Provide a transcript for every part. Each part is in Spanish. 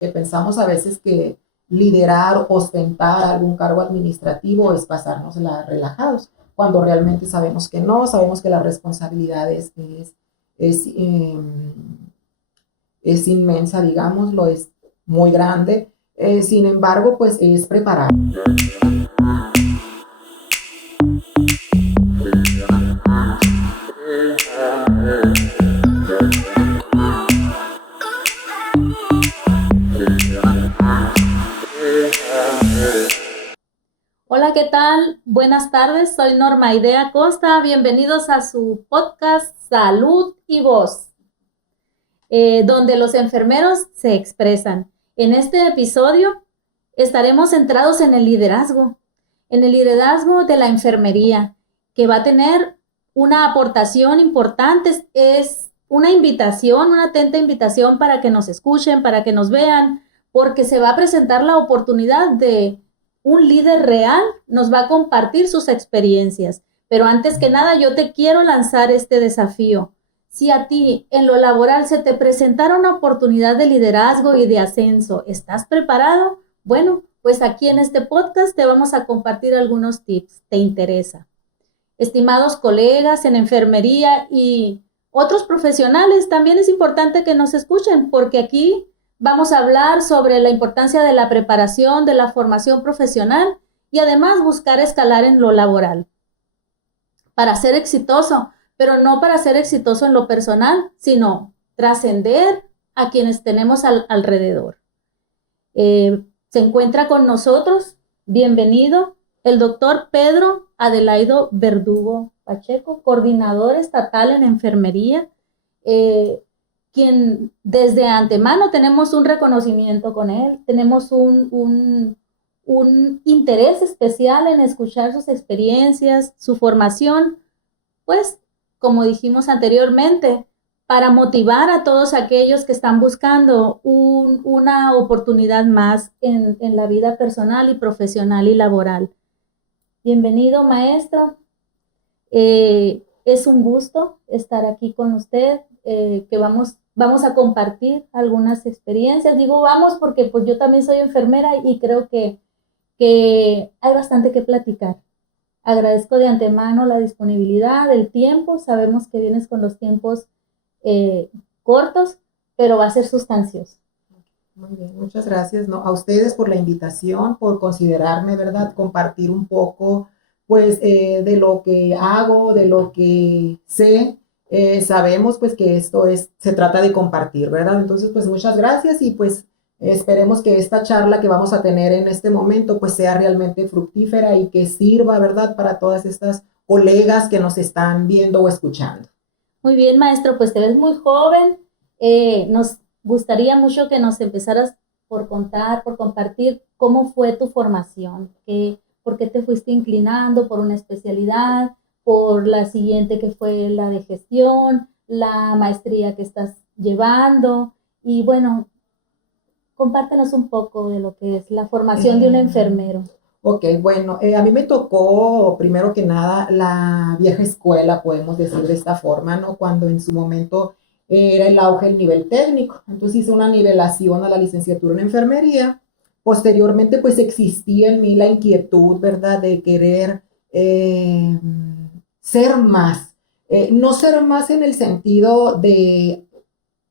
que pensamos a veces que liderar, ostentar algún cargo administrativo es pasárnosla relajados, cuando realmente sabemos que no, sabemos que la responsabilidad es, eh, es inmensa, digámoslo, es muy grande. Sin embargo, pues es preparar. Hola, ¿qué tal? Buenas tardes, soy Norma Idea Costa. Bienvenidos a su podcast Salud y Voz, donde los enfermeros se expresan. En este episodio estaremos centrados en el liderazgo de la enfermería, que va a tener una aportación importante. Es una invitación, una atenta invitación para que nos escuchen, para que nos vean, porque se va a presentar la oportunidad de un líder real, nos va a compartir sus experiencias. Pero antes que nada, yo te quiero lanzar este desafío. Si a ti en lo laboral se te presentara una oportunidad de liderazgo y de ascenso, ¿estás preparado? Bueno, pues aquí en este podcast te vamos a compartir algunos tips. ¿Te interesa? Estimados colegas en enfermería y otros profesionales, también es importante que nos escuchen, porque aquí vamos a hablar sobre la importancia de la preparación, de la formación profesional y además buscar escalar en lo laboral para ser exitoso, pero no para ser exitoso en lo personal, sino trascender a quienes tenemos alrededor. Se encuentra con nosotros, bienvenido, el doctor Pedro Adelaido Verdugo Pacheco, coordinador estatal en enfermería, quien desde antemano tenemos un reconocimiento con él, tenemos un interés especial en escuchar sus experiencias, su formación, pues, como dijimos anteriormente, para motivar a todos aquellos que están buscando una oportunidad más en la vida personal y profesional y laboral. Bienvenido, maestro. Es un gusto estar aquí con usted, que vamos a compartir algunas experiencias. Digo vamos porque pues yo también soy enfermera y creo que hay bastante que platicar. Agradezco de antemano la disponibilidad, el tiempo. Sabemos que vienes con los tiempos cortos, pero va a ser sustancioso. Muy bien, muchas gracias, ¿no? A ustedes por la invitación, por considerarme, ¿verdad? Compartir un poco, pues, de lo que hago, de lo que sé. Sabemos, pues, que se trata de compartir, ¿verdad? Entonces, pues, muchas gracias y, pues, esperemos que esta charla que vamos a tener en este momento, pues, sea realmente fructífera y que sirva, ¿verdad? Para todas estas colegas que nos están viendo o escuchando. Muy bien, maestro, pues te ves muy joven. Nos gustaría mucho que nos empezaras por contar, por compartir cómo fue tu formación, por qué te fuiste inclinando por una especialidad, por la siguiente que fue la de gestión, la maestría que estás llevando. Y bueno, compártenos un poco de lo que es la formación de un enfermero. Ok, bueno, a mí me tocó, primero que nada, la vieja escuela, podemos decir de esta forma, ¿no? Cuando en su momento era el auge del nivel técnico. Entonces hice una nivelación a la licenciatura en enfermería. Posteriormente, pues existía en mí la inquietud, ¿verdad?, de querer ser más. No ser más en el sentido de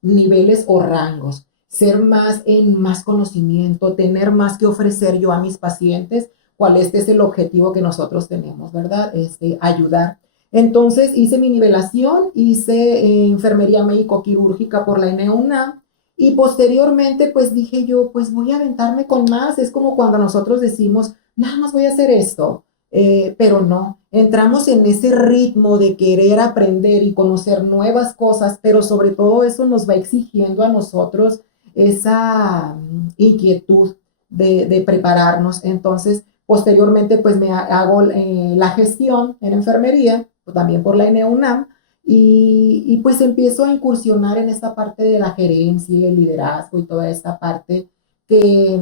niveles o rangos, ser más en más conocimiento, tener más que ofrecer yo a mis pacientes, cuál es el objetivo que nosotros tenemos, ¿verdad? Ayudar. Entonces hice mi nivelación, hice enfermería médico-quirúrgica por la ENEUNAM y posteriormente pues dije yo, pues voy a aventarme con más, es como cuando nosotros decimos, nada más voy a hacer esto, pero no, entramos en ese ritmo de querer aprender y conocer nuevas cosas, pero sobre todo eso nos va exigiendo a nosotros esa inquietud de prepararnos. Entonces, posteriormente, pues me hago la gestión en enfermería, pues, también por la ENEUNAM, y pues empiezo a incursionar en esta parte de la gerencia, el liderazgo y toda esta parte que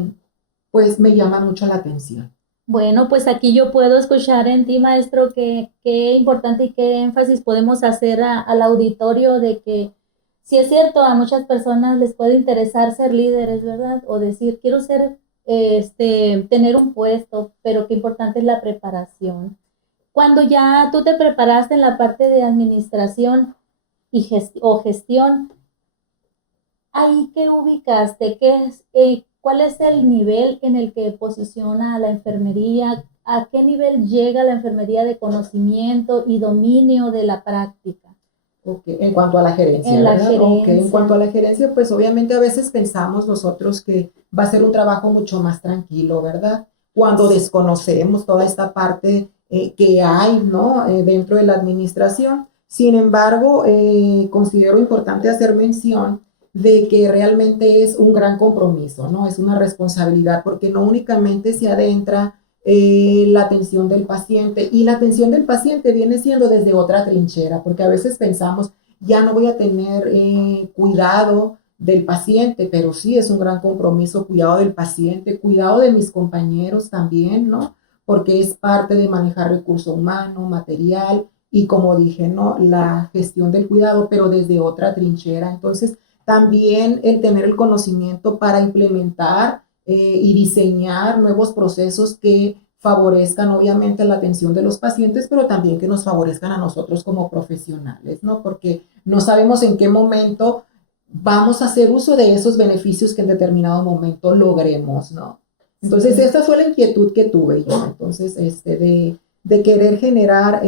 pues me llama mucho la atención. Bueno, pues aquí yo puedo escuchar en ti, maestro, qué importante y qué énfasis podemos hacer al auditorio de que sí es cierto, a muchas personas les puede interesar ser líderes, ¿verdad? O decir, quiero ser, tener un puesto, pero qué importante es la preparación. Cuando ya tú te preparaste en la parte de administración o gestión, ¿ahí qué ubicaste? ¿Cuál es el nivel en el que posiciona a la enfermería? ¿A qué nivel llega la enfermería de conocimiento y dominio de la práctica? Okay. En cuanto a la gerencia, En la ¿verdad? Ok, en gerencia. cuanto a la gerencia, pues obviamente a veces pensamos nosotros que va a ser un trabajo mucho más tranquilo, ¿verdad? Cuando desconocemos toda esta parte que hay, ¿no? Dentro de la administración. Sin embargo, considero importante hacer mención de que realmente es un gran compromiso, ¿no? Es una responsabilidad porque no únicamente se adentra la atención del paciente. Y la atención del paciente viene siendo desde otra trinchera, porque a veces pensamos, ya no voy a tener cuidado del paciente, pero sí es un gran compromiso, cuidado del paciente, cuidado de mis compañeros también, ¿no? Porque es parte de manejar recurso humano, material y como dije, ¿no? La gestión del cuidado, pero desde otra trinchera. Entonces, también el tener el conocimiento para implementar y diseñar nuevos procesos que favorezcan obviamente la atención de los pacientes, pero también que nos favorezcan a nosotros como profesionales, ¿no? Porque no sabemos en qué momento vamos a hacer uso de esos beneficios que en determinado momento logremos, ¿no? Entonces, Sí. esta fue la inquietud que tuve yo, entonces, de querer generar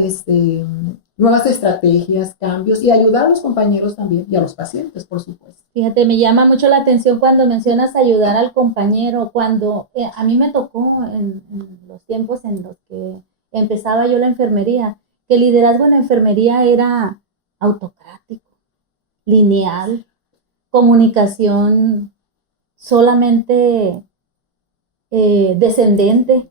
nuevas estrategias, cambios y ayudar a los compañeros también y a los pacientes, por supuesto. Fíjate, me llama mucho la atención cuando mencionas ayudar al compañero, cuando a mí me tocó en los tiempos en los que empezaba yo la enfermería, que el liderazgo en la enfermería era autocrático, lineal, comunicación solamente descendente,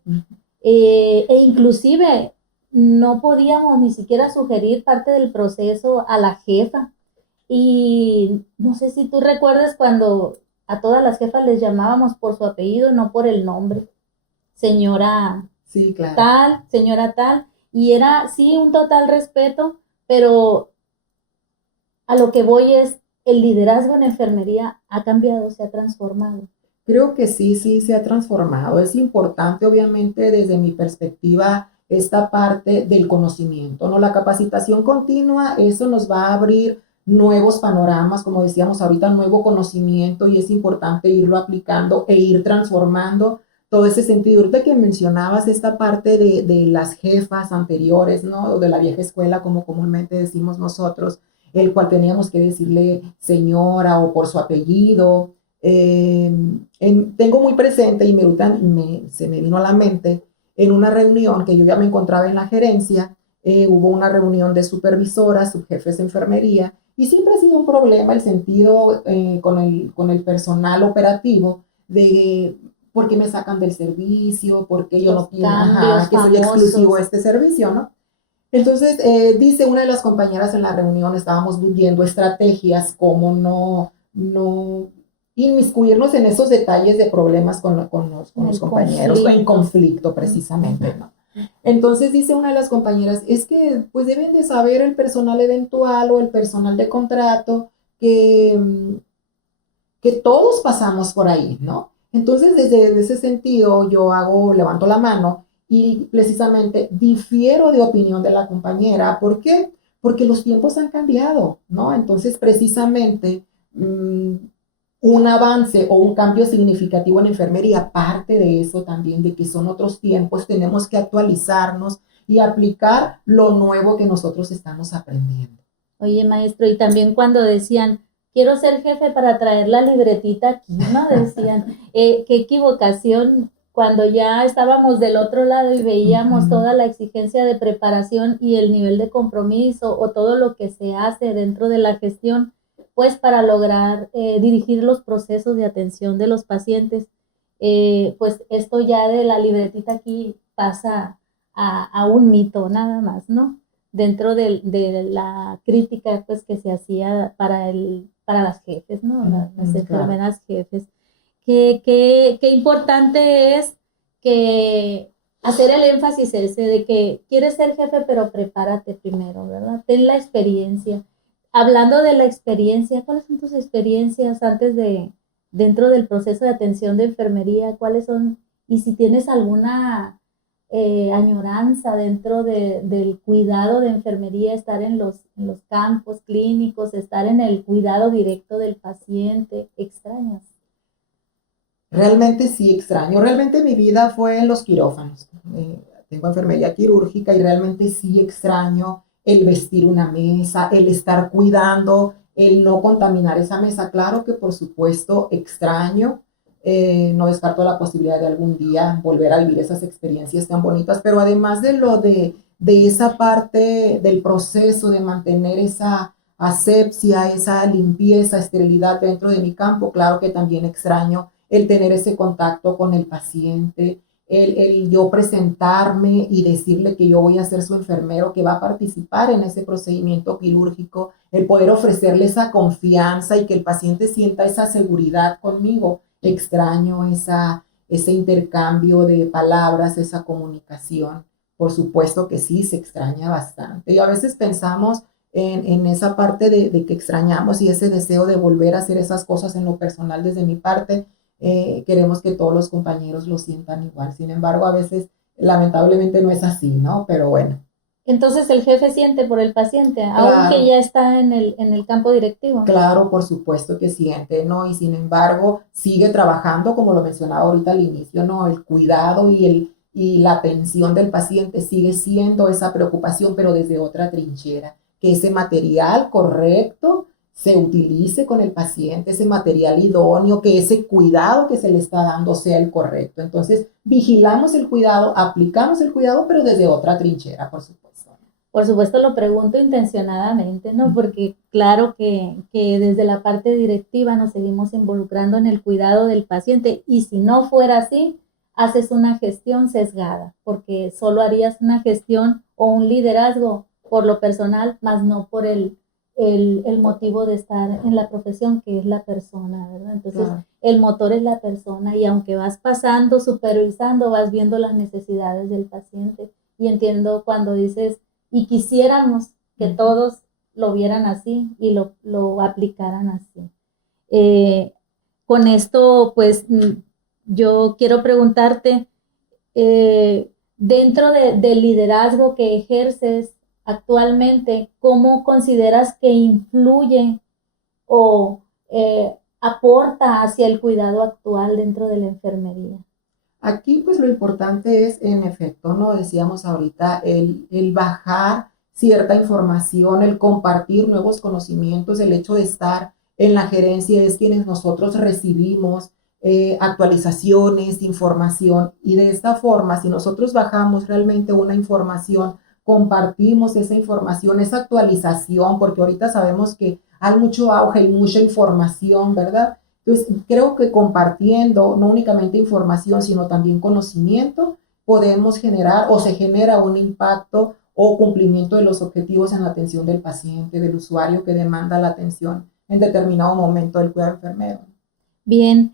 e inclusive no podíamos ni siquiera sugerir parte del proceso a la jefa. Y no sé si tú recuerdas cuando a todas las jefas les llamábamos por su apellido, no por el nombre. Señora Sí, claro. tal, señora tal. Y era, sí, un total respeto, pero a lo que voy es, el liderazgo en enfermería ha cambiado, se ha transformado. Creo que sí, sí se ha transformado. Es importante, obviamente, desde mi perspectiva, esta parte del conocimiento, ¿no? La capacitación continua, eso nos va a abrir nuevos panoramas, como decíamos ahorita, nuevo conocimiento y es importante irlo aplicando e ir transformando todo ese sentido. Ahorita que mencionabas esta parte de las jefas anteriores, ¿no? O de la vieja escuela, como comúnmente decimos nosotros, el cual teníamos que decirle señora o por su apellido. Tengo muy presente y se me vino a la mente en una reunión que yo ya me encontraba en la gerencia, hubo una reunión de supervisoras, subjefes de enfermería, y siempre ha sido un problema el sentido con el personal operativo de por qué me sacan del servicio, por qué yo Los no quiero, cambios que soy exclusivo famosos. a este servicio, ¿no? Entonces, dice una de las compañeras en la reunión, estábamos viendo estrategias como no inmiscuirnos en esos detalles de problemas con los El compañeros, o en conflicto. conflicto precisamente, ¿no? Entonces dice una de las compañeras, es que pues deben de saber el personal eventual o el personal de contrato que todos pasamos por ahí, ¿no? Entonces, desde ese sentido, levanto la mano y precisamente difiero de opinión de la compañera. ¿Por qué? Porque los tiempos han cambiado, ¿no? Entonces, precisamente, un avance o un cambio significativo en enfermería, parte de eso también, de que son otros tiempos, tenemos que actualizarnos y aplicar lo nuevo que nosotros estamos aprendiendo. Oye, maestro, y también cuando decían, quiero ser jefe para traer la libretita aquí, ¿no? Decían, qué equivocación cuando ya estábamos del otro lado y veíamos toda la exigencia de preparación y el nivel de compromiso o todo lo que se hace dentro de la gestión, pues para lograr dirigir los procesos de atención de los pacientes. Pues esto ya de la libretita aquí pasa a un mito nada más, ¿no? Dentro de la crítica pues que se hacía para las jefes, ¿no? Las enfermeras jefes. Qué importante es que hacer el énfasis ese de que quieres ser jefe, pero prepárate primero, ¿verdad? Ten la experiencia. Hablando de la experiencia, ¿cuáles son tus experiencias dentro del proceso de atención de enfermería? ¿Cuáles son? Y si tienes alguna añoranza del cuidado de enfermería, estar en los campos clínicos, estar en el cuidado directo del paciente, ¿extrañas? Realmente sí extraño, realmente mi vida fue en los quirófanos. Tengo enfermería quirúrgica y realmente sí extraño el vestir una mesa, el estar cuidando, el no contaminar esa mesa. Claro que por supuesto extraño, no descarto la posibilidad de algún día volver a vivir esas experiencias tan bonitas, pero además de esa parte del proceso de mantener esa asepsia, esa limpieza, esterilidad dentro de mi campo, claro que también extraño el tener ese contacto con el paciente, el yo presentarme y decirle que yo voy a ser su enfermero, que va a participar en ese procedimiento quirúrgico, el poder ofrecerle esa confianza y que el paciente sienta esa seguridad conmigo. Extraño ese intercambio de palabras, esa comunicación. Por supuesto que sí, se extraña bastante. Y a veces pensamos en esa parte de que extrañamos y ese deseo de volver a hacer esas cosas en lo personal desde mi parte. Queremos que todos los compañeros lo sientan igual. Sin embargo, a veces lamentablemente no es así, ¿no? Pero bueno, Entonces el jefe siente por el paciente, aunque claro, ya está en el campo directivo. claro, por supuesto que siente, ¿no? Y sin embargo, sigue trabajando, como lo mencionaba ahorita al inicio, ¿no? El cuidado y la atención del paciente sigue siendo esa preocupación, pero desde otra trinchera, que ese material correcto se utilice con el paciente, ese material idóneo, que ese cuidado que se le está dando sea el correcto. Entonces, vigilamos el cuidado, aplicamos el cuidado, pero desde otra trinchera, por supuesto. Por supuesto lo pregunto intencionadamente, ¿no? Porque claro que desde la parte directiva nos seguimos involucrando en el cuidado del paciente y si no fuera así, haces una gestión sesgada, porque solo harías una gestión o un liderazgo por lo personal, más no por el motivo de estar en la profesión, que es la persona, ¿verdad? Entonces, Claro. el motor es la persona y aunque vas pasando, supervisando, vas viendo las necesidades del paciente. Y entiendo cuando dices, y quisiéramos que todos lo vieran así y lo aplicaran así. Eh, con esto, pues, yo quiero preguntarte, dentro del liderazgo que ejerces actualmente, ¿cómo consideras que influye o aporta hacia el cuidado actual dentro de la enfermería? Aquí pues lo importante es, en efecto, ¿no? Decíamos ahorita, el bajar cierta información, el compartir nuevos conocimientos, el hecho de estar en la gerencia es quienes nosotros recibimos actualizaciones, información y de esta forma, si nosotros bajamos realmente una información, compartimos esa información, esa actualización, porque ahorita sabemos que hay mucho auge y mucha información, ¿verdad? Entonces, creo que compartiendo no únicamente información, sino también conocimiento, podemos generar o se genera un impacto o cumplimiento de los objetivos en la atención del paciente, del usuario que demanda la atención en determinado momento del cuidado enfermero. Bien,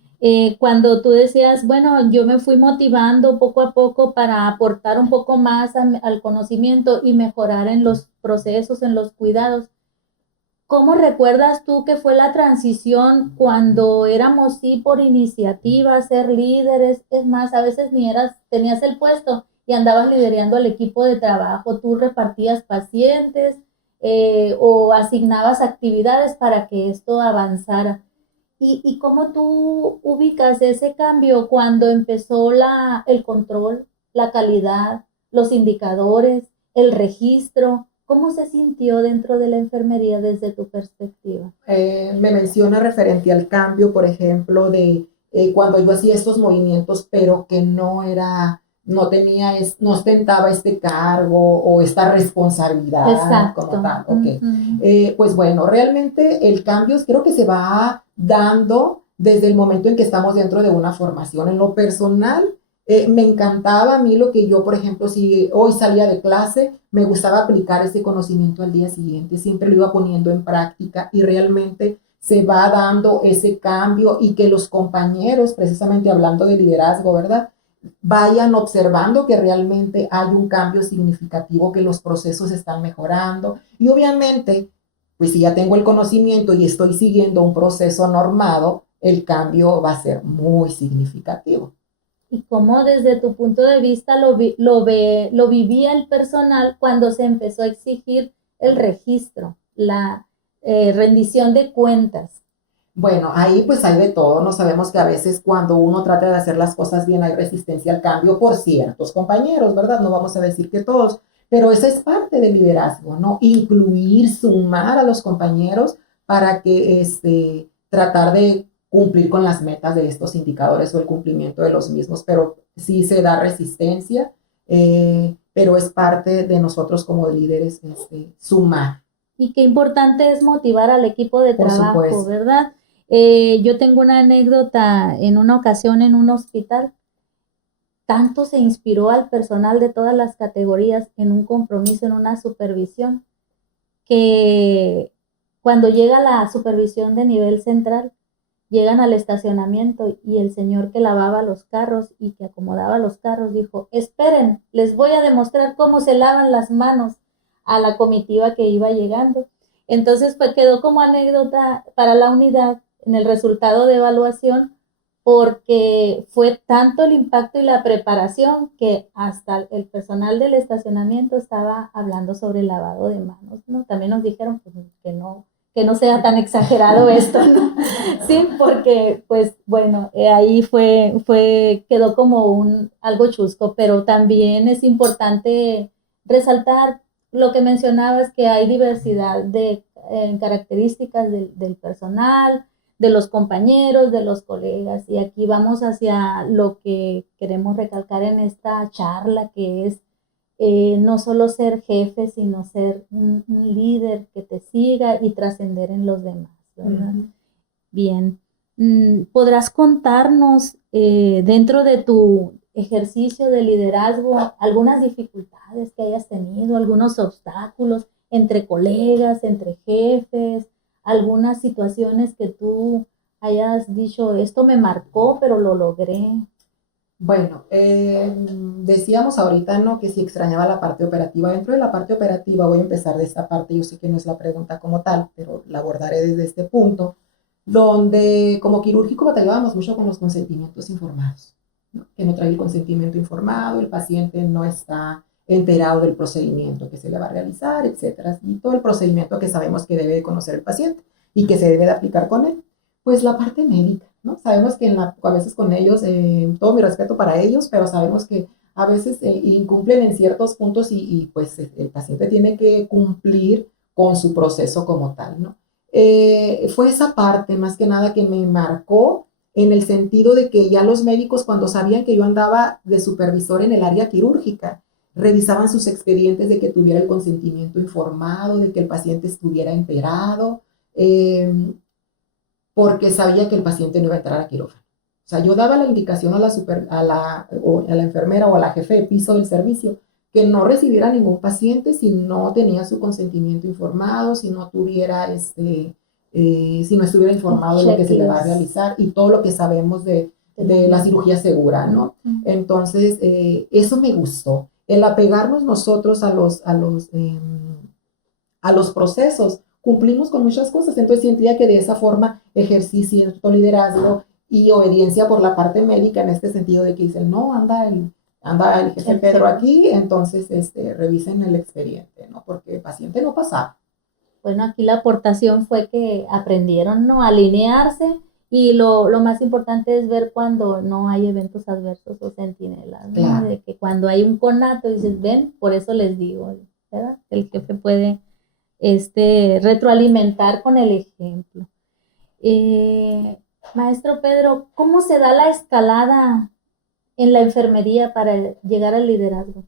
cuando tú decías, bueno, yo me fui motivando poco a poco para aportar un poco más al conocimiento y mejorar en los procesos, en los cuidados. ¿Cómo recuerdas tú que fue la transición cuando éramos sí por iniciativa, ser líderes? Es más, a veces ni tenías el puesto y andabas liderando al equipo de trabajo, tú repartías pacientes o asignabas actividades para que esto avanzara. ¿Y cómo tú ubicas ese cambio cuando empezó el control, la calidad, los indicadores, el registro? ¿Cómo se sintió dentro de la enfermería desde tu perspectiva? Me menciona referente al cambio, por ejemplo, de cuando yo hacía estos movimientos, pero que no era, no tenía, no ostentaba este cargo o esta responsabilidad como Exacto. tal. Ok. Ujú. Pues bueno, realmente el cambio creo que se va dando desde el momento en que estamos dentro de una formación. En lo personal, me encantaba a mí lo que yo, por ejemplo, si hoy salía de clase, me gustaba aplicar ese conocimiento al día siguiente, siempre lo iba poniendo en práctica y realmente se va dando ese cambio y que los compañeros, precisamente hablando de liderazgo, ¿verdad? Vayan observando que realmente hay un cambio significativo, que los procesos están mejorando y obviamente Pues si ya tengo el conocimiento y estoy siguiendo un proceso normado, el cambio va a ser muy significativo. ¿Y cómo desde tu punto de vista lo vivía el personal cuando se empezó a exigir el registro, la rendición de cuentas? Bueno, ahí pues hay de todo, no sabemos que a veces cuando uno trata de hacer las cosas bien hay resistencia al cambio por ciertos compañeros, ¿verdad? No vamos a decir que todos, pero esa es parte del liderazgo, ¿no? Incluir, sumar a los compañeros para que tratar de cumplir con las metas de estos indicadores o el cumplimiento de los mismos, pero sí se da resistencia, pero es parte de nosotros como líderes sumar. Y qué importante es motivar al equipo de Por trabajo, supuesto. ¿verdad? Yo tengo una anécdota en una ocasión en un hospital. Tanto se inspiró al personal de todas las categorías en un compromiso, en una supervisión, que cuando llega la supervisión de nivel central, llegan al estacionamiento y el señor que lavaba los carros y que acomodaba los carros dijo, esperen, les voy a demostrar cómo se lavan las manos a la comitiva que iba llegando. Entonces pues quedó como anécdota para la unidad en el resultado de evaluación porque fue tanto el impacto y la preparación que hasta el personal del estacionamiento estaba hablando sobre el lavado de manos, ¿no? También nos dijeron pues, que no sea tan exagerado esto, ¿no? Sí, porque pues bueno, ahí quedó como algo chusco, pero también es importante resaltar lo que mencionabas, que hay diversidad de características del personal, de los compañeros, de los colegas. Y aquí vamos hacia lo que queremos recalcar en esta charla, que es no solo ser jefe, sino ser un líder que te siga y trascender en los demás, ¿verdad? Bien. ¿Podrás contarnos dentro de tu ejercicio de liderazgo algunas dificultades que hayas tenido, algunos obstáculos entre colegas, entre jefes, algunas situaciones que tú hayas dicho, esto me marcó, pero lo logré? Bueno, decíamos ahorita, ¿no? Que si extrañaba la parte operativa. Dentro de la parte operativa voy a empezar de esta parte, yo sé que no es la pregunta como tal, pero la abordaré desde este punto, donde como quirúrgico batallábamos mucho con los consentimientos informados, ¿no? Que no trae el consentimiento informado, el paciente no está enterado del procedimiento que se le va a realizar, etcétera, y todo el procedimiento que sabemos que debe de conocer el paciente y que se debe de aplicar con él. Pues la parte médica, ¿no? Sabemos que a veces con ellos, todo mi respeto para ellos, pero sabemos que a veces incumplen en ciertos puntos y pues el paciente tiene que cumplir con su proceso como tal, ¿no? Fue esa parte más que nada que me marcó en el sentido de que ya los médicos cuando sabían que yo andaba de supervisor en el área quirúrgica, revisaban sus expedientes de que tuviera el consentimiento informado, de que el paciente estuviera enterado, porque sabía que el paciente no iba a entrar a quirófano. O sea, yo daba la indicación a la enfermera o a la jefe de piso del servicio que no recibiera ningún paciente si no tenía su consentimiento informado, si no tuviera, si no estuviera informado de lo que se le va a realizar y todo lo que sabemos de la cirugía segura, ¿no? Entonces, eso me gustó, el apegarnos nosotros a los procesos, cumplimos con muchas cosas, entonces sentía que de esa forma ejercí cierto liderazgo y obediencia por la parte médica en este sentido de que dicen, no, anda el jefe Pedro aquí, entonces revisen el expediente, ¿no? Porque el paciente no pasaba. Bueno, aquí la aportación fue que aprendieron, ¿no? A alinearse y lo más importante es ver cuando no hay eventos adversos o centinelas, ¿no? Claro. De que cuando hay un conato dices, ven, por eso les digo, ¿verdad? El jefe puede retroalimentar con el ejemplo. Maestro Pedro, ¿cómo se da la escalada en la enfermería para llegar al liderazgo?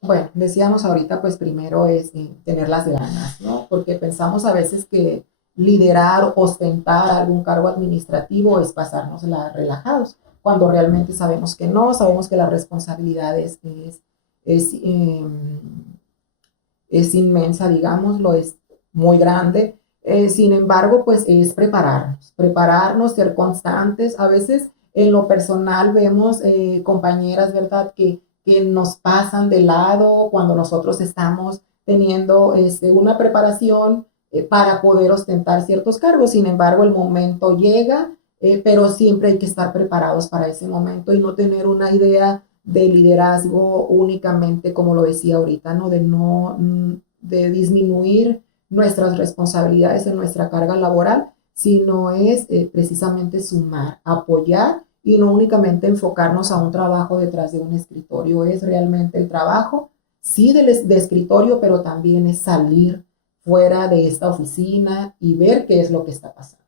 Bueno, decíamos ahorita, pues primero es tener las ganas, ¿no? Porque pensamos a veces que liderar, ostentar algún cargo administrativo es pasárnosla relajados, cuando realmente sabemos que no, sabemos que la responsabilidad es, es inmensa, digámoslo, es muy grande. Sin embargo, pues es prepararnos, ser constantes. A veces en lo personal vemos compañeras, ¿verdad?, que nos pasan de lado cuando nosotros estamos teniendo una preparación para poder ostentar ciertos cargos. Sin embargo, el momento llega, pero siempre hay que estar preparados para ese momento y no tener una idea de liderazgo únicamente, como lo decía ahorita, ¿no? De disminuir nuestras responsabilidades en nuestra carga laboral, sino es precisamente sumar, apoyar y no únicamente enfocarnos a un trabajo detrás de un escritorio. Es realmente el trabajo, sí, de escritorio, pero también es salir fuera de esta oficina y ver qué es lo que está pasando.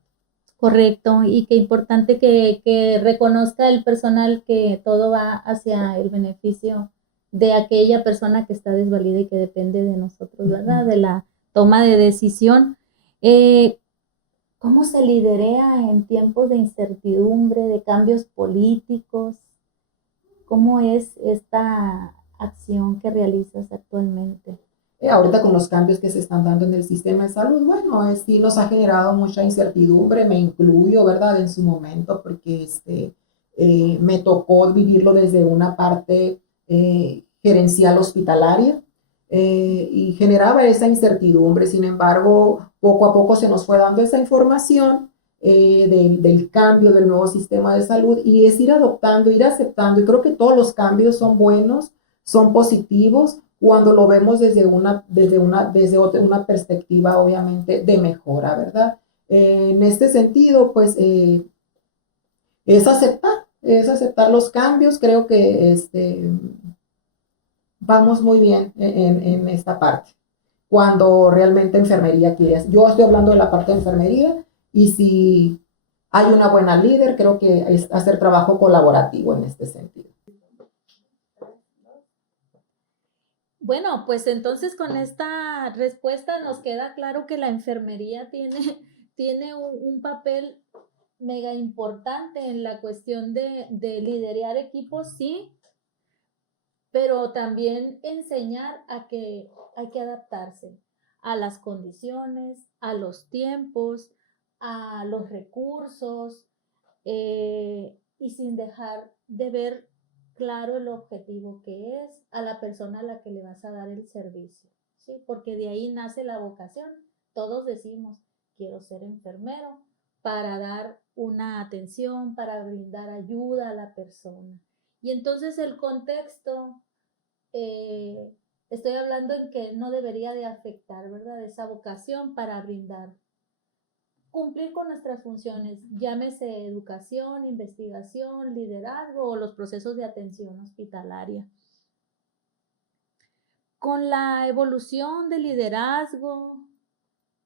Correcto, y qué importante que reconozca el personal que todo va hacia el beneficio de aquella persona que está desvalida y que depende de nosotros, ¿verdad? De la toma de decisión. ¿Cómo se liderea en tiempos de incertidumbre, de cambios políticos? ¿Cómo es esta acción que realizas actualmente? Ahorita con los cambios que se están dando en el sistema de salud, bueno, sí nos ha generado mucha incertidumbre, me incluyo, ¿verdad? En su momento, porque me tocó vivirlo desde una parte gerencial hospitalaria y generaba esa incertidumbre. Sin embargo, poco a poco se nos fue dando esa información del cambio del nuevo sistema de salud y es ir adoptando, ir aceptando. Y creo que todos los cambios son buenos, son positivos cuando lo vemos desde una perspectiva, obviamente, de mejora, ¿verdad? En este sentido, pues, es aceptar los cambios. Creo que vamos muy bien en esta parte. Cuando realmente enfermería quieres. Yo estoy hablando de la parte de enfermería y si hay una buena líder, creo que es hacer trabajo colaborativo en este sentido. Bueno, pues entonces con esta respuesta nos queda claro que la enfermería tiene un papel mega importante en la cuestión de liderar equipos, sí, pero también enseñar a que hay que adaptarse a las condiciones, a los tiempos, a los recursos, y sin dejar de ver claro el objetivo que es a la persona a la que le vas a dar el servicio, ¿sí? Porque de ahí nace la vocación. Todos decimos, quiero ser enfermero para dar una atención, para brindar ayuda a la persona. Y entonces el contexto, eh, estoy hablando en que no debería de afectar, ¿verdad? Esa vocación para brindar, cumplir con nuestras funciones, llámese educación, investigación, liderazgo o los procesos de atención hospitalaria. Con la evolución del liderazgo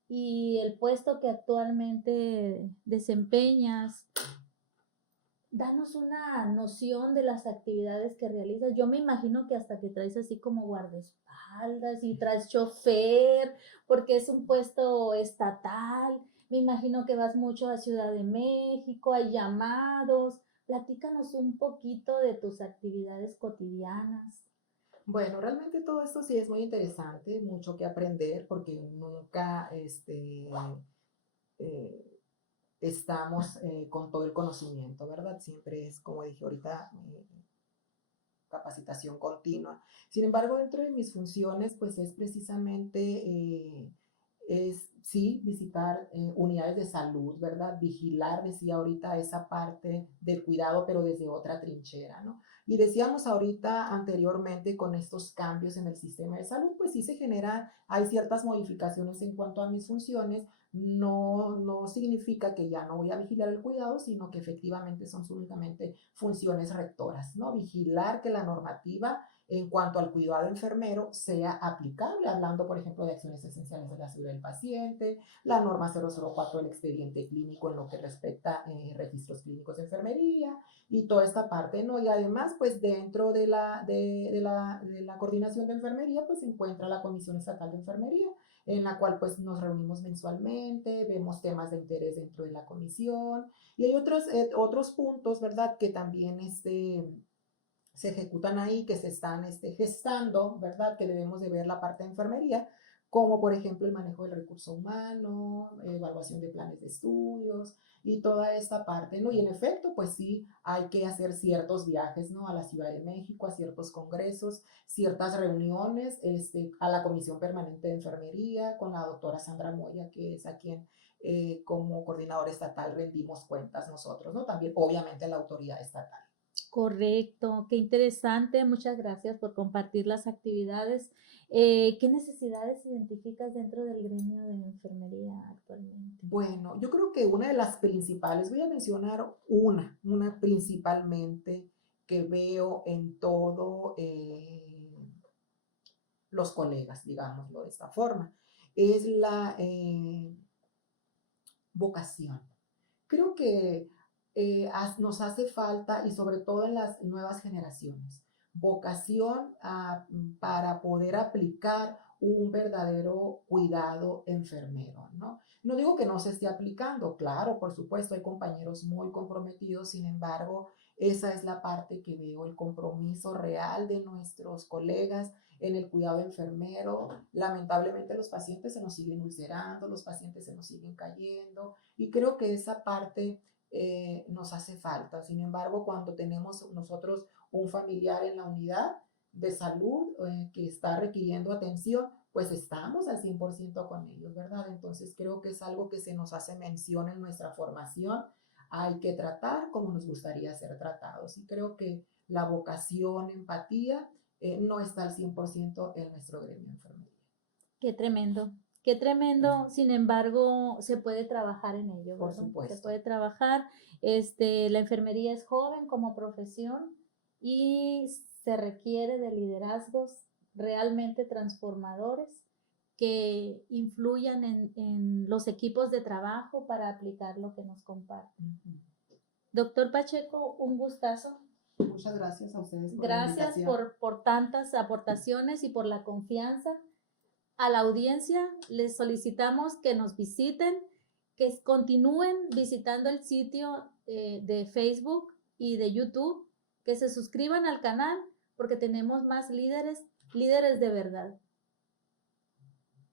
y el puesto que actualmente desempeñas, danos una noción de las actividades que realizas. Yo me imagino que hasta que traes así como guardaespaldas y traes chofer, porque es un puesto estatal. Me imagino que vas mucho a Ciudad de México, hay llamados. Platícanos un poquito de tus actividades cotidianas. Bueno, realmente todo esto sí es muy interesante, mucho que aprender, porque nunca eh, estamos con todo el conocimiento, ¿verdad? Siempre es, como dije ahorita, capacitación continua. Sin embargo, dentro de mis funciones, pues es precisamente, sí, visitar unidades de salud, ¿verdad? Vigilar, decía ahorita, esa parte del cuidado, pero desde otra trinchera, ¿no? Y decíamos ahorita anteriormente con estos cambios en el sistema de salud, pues sí se generan, hay ciertas modificaciones en cuanto a mis funciones. No significa que ya no voy a vigilar el cuidado, sino que efectivamente son únicamente funciones rectoras, ¿no? Vigilar que la normativa en cuanto al cuidado enfermero sea aplicable, hablando, por ejemplo, de acciones esenciales de la seguridad del paciente, la norma 004 del expediente clínico en lo que respecta registros clínicos de enfermería y toda esta parte, ¿no? Y además, pues dentro de la coordinación de enfermería, pues se encuentra la Comisión Estatal de Enfermería, en la cual pues nos reunimos mensualmente, vemos temas de interés dentro de la comisión y hay otros puntos, ¿verdad? Que también se ejecutan ahí, que se están gestando, ¿verdad? Que debemos de ver la parte de enfermería, como por ejemplo el manejo del recurso humano, evaluación de planes de estudios y toda esta parte, ¿no? Y en efecto, pues sí, hay que hacer ciertos viajes, ¿no? A la Ciudad de México, a ciertos congresos, ciertas reuniones, a la Comisión Permanente de Enfermería, con la doctora Sandra Moya, que es a quien como coordinador estatal rendimos cuentas nosotros, ¿no? También, obviamente, la autoridad estatal. Correcto, qué interesante. Muchas gracias por compartir las actividades. ¿Qué necesidades identificas dentro del gremio de enfermería actualmente? Bueno, yo creo que una de las principales, voy a mencionar una principalmente que veo en todo los colegas, digámoslo de esta forma, es la vocación. Creo que nos hace falta, y sobre todo en las nuevas generaciones, vocación para poder aplicar un verdadero cuidado enfermero, ¿no? No digo que no se esté aplicando, claro, por supuesto, hay compañeros muy comprometidos, sin embargo, esa es la parte que veo, el compromiso real de nuestros colegas en el cuidado enfermero. Lamentablemente los pacientes se nos siguen ulcerando, los pacientes se nos siguen cayendo, y creo que esa parte nos hace falta. Sin embargo, cuando tenemos nosotros un familiar en la unidad de salud que está requiriendo atención, pues estamos al 100% con ellos, ¿verdad? Entonces creo que es algo que se nos hace mención en nuestra formación. Hay que tratar como nos gustaría ser tratados. Y creo que la vocación, empatía, no está al 100% en nuestro gremio de enfermería. Qué tremendo. Qué tremendo, sin embargo, se puede trabajar en ello, Por ¿verdad? supuesto. Se puede trabajar. La enfermería es joven como profesión y se requiere de liderazgos realmente transformadores que influyan en los equipos de trabajo para aplicar lo que nos comparten. Doctor Pacheco, un gustazo. Muchas gracias a ustedes por la Gracias invitación. por tantas aportaciones y por la confianza. A la audiencia les solicitamos que nos visiten, que continúen visitando el sitio de Facebook y de YouTube, que se suscriban al canal porque tenemos más líderes de verdad.